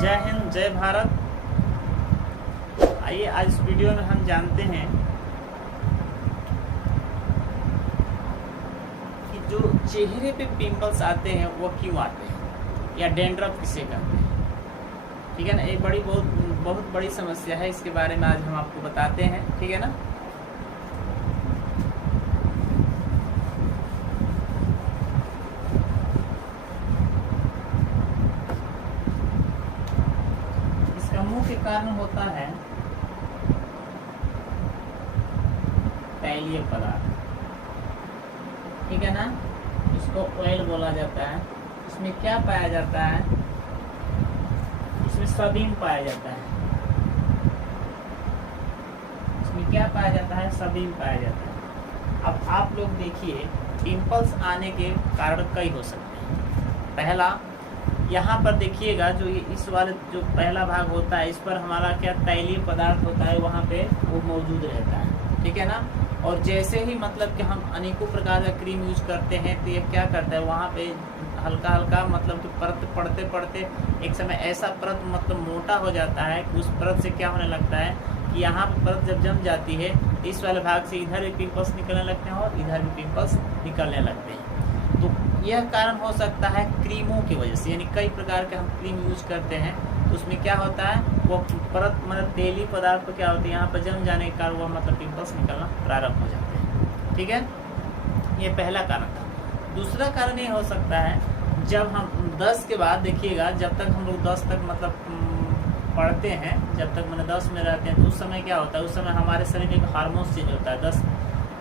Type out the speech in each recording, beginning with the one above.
जय हिंद, जय भारत। आइए आज इस वीडियो में हम जानते हैं कि जो चेहरे पे पिंपल्स आते हैं वो क्यों आते हैं या डैंड्रफ किसे कहते हैं। ठीक है ना, एक बहुत बड़ी समस्या है। इसके बारे में आज हम आपको बताते हैं। ठीक है ना। इसका मुख्य कारण होता है तैलीय पदार्थ। ठीक है ना, इसको ऑयल बोला जाता है। इसमें क्या पाया जाता है? इसमें सबीन पाया जाता है। इसमें क्या पाया जाता है? सबीन पाया जाता है। अब आप लोग देखिए, पिंपल्स आने के कारण कई हो सकते हैं। पहला, यहाँ पर देखिएगा, जो इस वाले जो पहला भाग होता है, इस पर हमारा क्या तैलीय पदार्थ होता है, वहाँ पे वो मौजूद रहता है। ठीक है ना। और जैसे ही मतलब कि हम अनेकों प्रकार का क्रीम यूज करते हैं तो ये क्या करता है, वहाँ पे हल्का हल्का मतलब कि परत पड़ते पड़ते एक समय ऐसा परत मतलब मोटा हो जाता है कि उस परत से क्या होने लगता है कि यहाँ पर परत जब जम जाती है, इस वाले भाग से इधर भी पिंपल्स निकलने लगते हैं और इधर भी पिंपल्स निकलने लगते हैं। तो यह कारण हो सकता है क्रीमों की वजह से, यानी कई प्रकार के हम क्रीम यूज करते हैं तो उसमें क्या होता है, वो परत मतलब तेली पदार्थ को क्या होता है, यहाँ पर जम जाने के कारण वो मतलब पिंपल्स निकलना प्रारंभ हो जाते हैं। ठीक है, ये पहला कारण था। दूसरा कारण ये हो सकता है, जब हम 10 के बाद देखिएगा, जब तक हम लोग 10 तक मतलब पढ़ते हैं, जब तक मैंने 10 में रहते हैं तो उस समय क्या होता है, उस समय हमारे शरीर में एक हार्मोन्स चेंज होता है।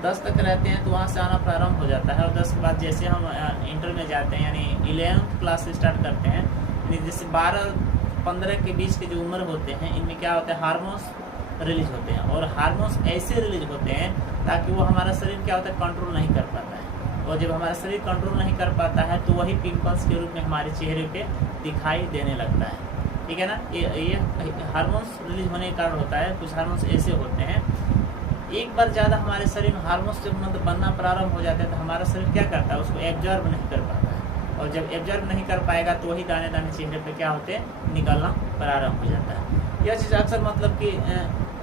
10 तक रहते हैं तो वहाँ से आना प्रारंभ हो जाता है। और 10 के बाद जैसे हम इंटर में जाते हैं, यानी 11th क्लास से स्टार्ट करते हैं, यानी जैसे 12-15 के बीच के जो उम्र होते हैं, इनमें क्या होता है, हार्मोन्स रिलीज होते हैं। और हार्मोन्स ऐसे रिलीज होते हैं ताकि वो हमारा शरीर क्या होता है, कंट्रोल नहीं कर पाता है। और जब हमारा शरीर कंट्रोल नहीं कर पाता है तो वही पिंपल्स के रूप में हमारे चेहरे पे दिखाई देने लगता है। ठीक है ना। ये हार्मोन्स रिलीज होने के कारण होता है। कुछ हार्मोन्स ऐसे होते हैं, एक बार ज़्यादा हमारे शरीर में हार्मोन्स जब मतलब बनना प्रारंभ हो जाता है तो हमारा शरीर क्या करता है, उसको एब्जॉर्ब नहीं कर पाता है। और जब एब्जॉर्ब नहीं कर पाएगा तो वही दाने दाने चेहरे पे क्या होते हैं, निकलना प्रारंभ हो जाता है। यह चीज़ अक्सर मतलब कि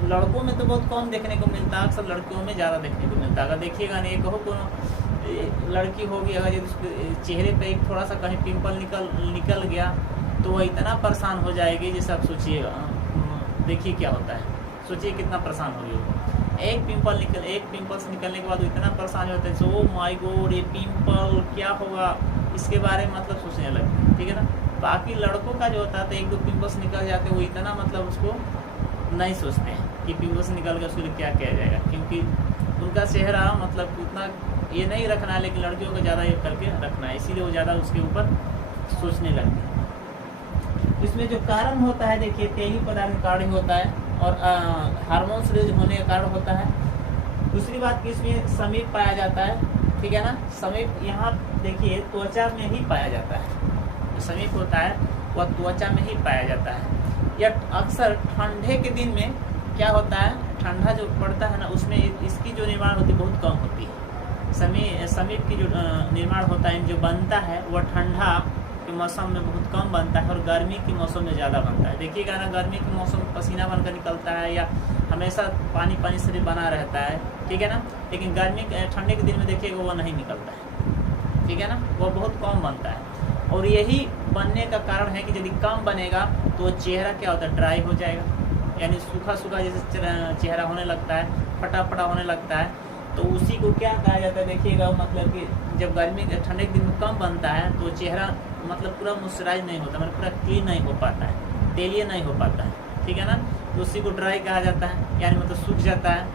लड़कों में तो बहुत कम देखने को मिलता है, अक्सर लड़कियों में ज़्यादा देखने को मिलता है। अगर देखिएगा नहीं, कहो कोनो लड़की होगी, अगर यदि उसके चेहरे पे एक थोड़ा सा कहीं पिंपल निकल गया तो वह इतना परेशान हो जाएगी, जैसे आप सोचिएगा, देखिए क्या होता है, सोचिए कितना परेशान होगी। एक पिंपल्स निकलने के बाद वो इतना परेशान होता है, ओ माय गॉड, ये पिंपल क्या होगा, इसके बारे में मतलब सोचने लगते हैं। ठीक है ना। बाकी लड़कों का जो होता है, तो 1-2 पिंपल्स निकल जाते हैं, वो इतना मतलब उसको नहीं सोचते हैं कि पिंपल्स निकल गया उसके लिए क्या किया जाएगा, क्योंकि उनका चेहरा मतलब उतना ये नहीं रखना है, लेकिन लड़कियों को ज़्यादा ये करके रखना है, इसीलिए वो ज़्यादा उसके ऊपर सोचने लगते हैं। इसमें जो कारण होता है, देखिए, तेली पदार्थ का कारण होता है और हार्मोन्स रिलीज होने का कारण होता है। दूसरी बात कि इसमें समीप पाया जाता है। ठीक है ना। समीप यहाँ देखिए त्वचा में ही पाया जाता है। जो समीप होता है वह त्वचा में ही पाया जाता है। यह अक्सर ठंडे के दिन में क्या होता है, ठंडा जो पड़ता है ना, उसमें इसकी जो निर्माण होती है बहुत कम होती है। समीप की जो निर्माण होता है, जो बनता है, वह ठंडा के मौसम में बहुत कम बनता है और गर्मी के मौसम में ज़्यादा बनता है। देखिएगा ना, गर्मी के मौसम में पसीना बनकर निकलता है या हमेशा पानी शरीर बना रहता है। ठीक है ना। लेकिन ठंडे के दिन में देखिएगा वो नहीं निकलता है। ठीक है ना, वो बहुत कम बनता है। और यही बनने का कारण है कि यदि कम बनेगा तो चेहरा क्या होता है, ड्राई हो जाएगा, यानी सूखा जैसे चेहरा होने लगता है, फटा होने लगता है। तो उसी को क्या कहा जाता है, देखिएगा, मतलब कि जब ठंडे के दिन में कम बनता है तो चेहरा मतलब पूरा मॉइस्चराइज नहीं होता, मतलब पूरा क्लीन नहीं हो पाता है, तेलीय नहीं हो पाता है। ठीक है ना। तो उसी को ड्राई कहा जाता है, यानी मतलब सूख जाता है।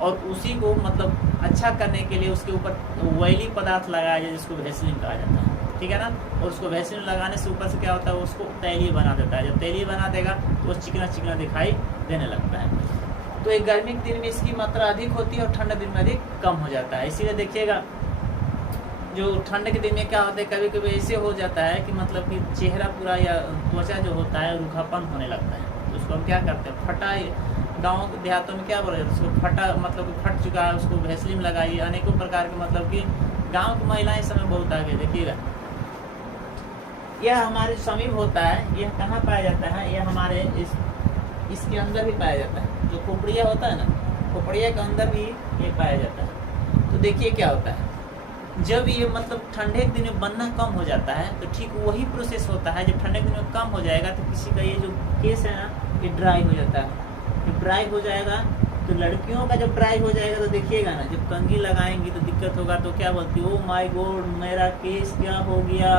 और उसी को मतलब अच्छा करने के लिए उसके ऊपर ऑयली पदार्थ लगाया जाए, जिसको वैसलीन कहा जाता है। ठीक है ना। और उसको वैसलीन लगाने से ऊपर से क्या होता है, उसको तैलीय बना देता है। जब तैलीय बना देगा तो वो चिकना दिखाई देने लगता है। तो एक गर्मी के दिन में इसकी मात्रा अधिक होती है और ठंडे दिन में अधिक कम हो जाता है। इसीलिए देखिएगा, जो ठंड के दिन में क्या होता है, कभी कभी ऐसे हो जाता है कि मतलब कि चेहरा पूरा या त्वचा जो होता है रूखापन होने लगता है। तो उसको हम क्या करते हैं, फटा, गाँव देहातों में क्या बोला जाता है, उसको फटा मतलब फट चुका है, उसको वैसलीन लगाइए, अनेकों प्रकार के मतलब कि गाँव की महिलाएं इस समय बहुत आगे। देखिएगा यह हमारे समीप होता है, यह कहाँ पाया जाता है, यह हमारे इसके अंदर भी पाया जाता है। जो खोपड़िया होता है ना, खोपड़िया के अंदर भी ये पाया जाता है। तो देखिए क्या होता है, जब ये मतलब ठंडे के दिन में बनना कम हो जाता है तो ठीक वही प्रोसेस होता है। जब ठंडे के दिन में कम हो जाएगा तो किसी का ये जो केस है ना, ये ड्राई हो जाता है। जब ड्राई हो जाएगा तो लड़कियों का जब ड्राई हो जाएगा तो देखिएगा ना, जब कंघी लगाएंगी तो दिक्कत होगा, तो क्या बोलती है, ओ माय गॉड मेरा केस क्या हो गया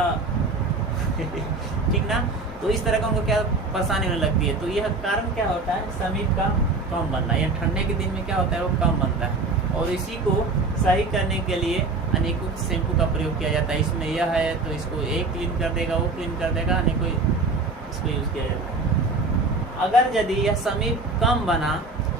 ठीक ना। तो इस तरह का उनको क्या परेशानी होने लगती है। तो यह कारण क्या होता है, समीप का कम बनना। यह ठंडे के दिन में क्या होता है, वो कम बनता है। और इसी को सही करने के लिए अनेकों शैम्पू का प्रयोग किया जाता है। इसमें यह है तो इसको एक क्लीन कर देगा, वो क्लीन कर देगा, अनेकों इसको यूज़ किया जाता है। अगर यदि यह समीप कम बना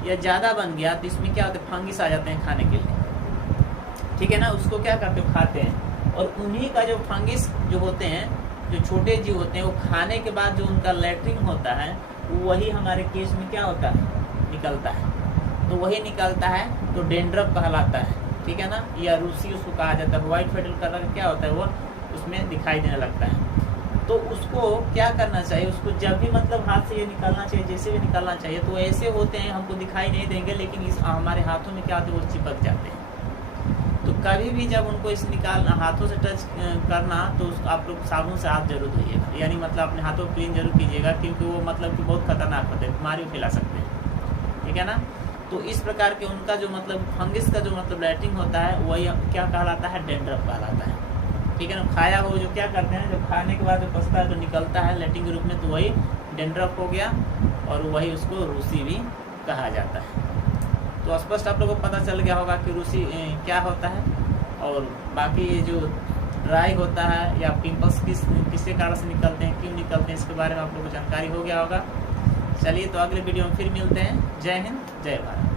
या ज़्यादा बन गया तो इसमें क्या होता है, फंगिस आ जाते हैं खाने के लिए, ठीक है ना। उसको क्या करते हैं, खाते हैं। और उन्हीं का जो फंगिस जो होते हैं, जो छोटे जीव होते हैं, वो खाने के बाद जो उनका लैट्रिन होता है वही हमारे केस में क्या होता है, निकलता है। तो वही निकलता है तो डेंड्रफ कहलाता है, ठीक है ना, या रूसी उसको कहा जाता है। व्हाइट फेटल कलर क्या होता है, वो उसमें दिखाई देने लगता है। तो उसको क्या करना चाहिए, उसको जब भी मतलब हाथ से ये निकालना चाहिए, जैसे भी निकालना चाहिए। तो ऐसे होते हैं, हमको दिखाई नहीं देंगे, लेकिन इस हमारे हाथों में क्या होते हैं, वो चिपक जाते हैं। तो कभी भी जब उनको इस निकालना, हाथों से टच करना, तो आप लोग साबुन से हाथ जरूर धोइएगा, यानी मतलब अपने हाथों को क्लीन जरूर कीजिएगा, क्योंकि वो मतलब कि बहुत खतरनाक होते हैं, बीमारी फैला सकते हैं, ठीक है ना। तो इस प्रकार के उनका जो मतलब फंगिस का जो मतलब लैट्रिन होता है वही क्या कहलाता है, डेंड्रफ कहलाता है, ठीक है ना। खाया हो जो क्या करते हैं, जब खाने के बाद जो पछता जो निकलता है लैट्रिन के रूप में, तो वही डेंड्रफ हो गया, और वही उसको रूसी भी कहा जाता है। तो स्पष्ट आप लोगों को पता चल गया होगा कि रूसी क्या होता है। और बाकी ये जो ड्राई होता है या पिंपल्स किसके कारण से निकलते हैं, क्यों निकलते हैं, इसके बारे में आप लोगों को जानकारी हो गया होगा। चलिए तो अगले वीडियो में फिर मिलते हैं। जय हिंद, जय भारत।